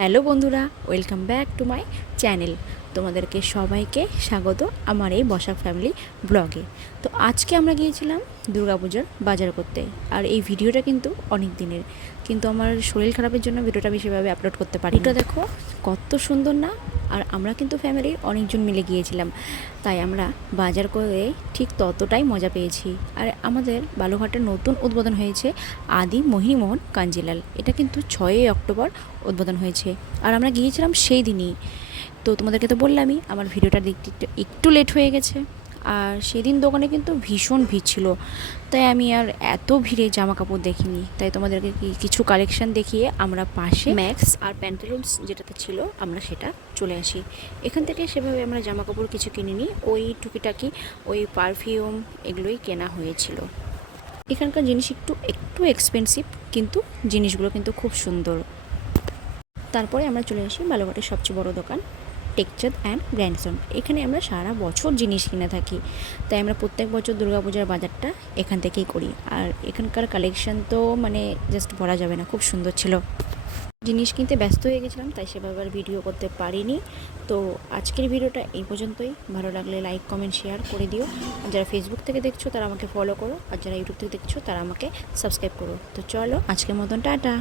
Hello বন্ধুরা, welcome back to my channel. তোমাদেরকে সবাইকে স্বাগত আমার এই বসাক ফ্যামিলি ব্লগে। তো আজকে আমরা গিয়েছিলাম দুর্গাপূজার বাজার করতে। আর এই ভিডিওটা কিন্তু অনেক দিনের, কিন্তু আমার শরীর খারাপের জন্য ভিডিওটা আমি সেভাবে আপলোড করতে পারি। এটা দেখো কত সুন্দর না। আর আমরা কিন্তু ফ্যামিলির অনেকজন মিলে গিয়েছিলাম, তাই আমরা বাজার করে ঠিক ততটাই মজা পেয়েছি। আর আমাদের বালুঘাটে নতুন উদ্বোধন হয়েছে আদি মোহিনীমোহন কাঞ্জিলাল। এটা কিন্তু 6ই অক্টোবর উদ্বোধন হয়েছে, আর আমরা গিয়েছিলাম সেই দিনই। তো তোমাদেরকে তো বললামই আমার ভিডিওটা দেখতে একটু লেট হয়ে গেছে। আর সেদিন দোকানে কিন্তু ভীষণ ভিড় ছিল, তাই আমি আর এত ভিড়ে জামা কাপড় দেখিনি। তাই তোমাদেরকে কিছু কালেকশন দেখিয়ে আমরা পাশে ম্যাক্স আর প্যান্টালুন্স যেটাতে ছিল আমরা সেটা চলে আসি। এখান থেকে সেভাবে আমরা জামা কাপড় কিছু কিনিনি, ওই টুকিটাকি ওই পারফিউম এগুলোই কেনা হয়েছিল। এখানকার জিনিস একটু একটু এক্সপেন্সিভ, কিন্তু জিনিসগুলো কিন্তু খুব সুন্দর। তারপরে আমরা চলে আসি বালুঘাটের সবচেয়ে বড় দোকান টেকচাঁদ অ্যান্ড গ্র্যান্ডসন। এখানে আমরা সারা বছর জিনিস কিনে থাকি, তাই আমরা প্রত্যেক বছর দুর্গাপূজার বাজারটা এখান থেকেই করি। আর এখানকার কালেকশন তো মানে জাস্ট বলা যাবে না, খুব সুন্দর ছিল। জিনিস কিনতে ব্যস্ত হয়ে গেছিলাম, তাই সেভাবে আর ভিডিও করতে পারিনি। তো আজকের ভিডিওটা এই পর্যন্তই। ভালো লাগলে লাইক কমেন্ট শেয়ার করে দিও। আর যারা ফেসবুক থেকে দেখছো তারা আমাকে ফলো করো, আর যারা ইউটিউব থেকে দেখছো তারা আমাকে সাবস্ক্রাইব করো। তো চলো আজকের মতন টাটা।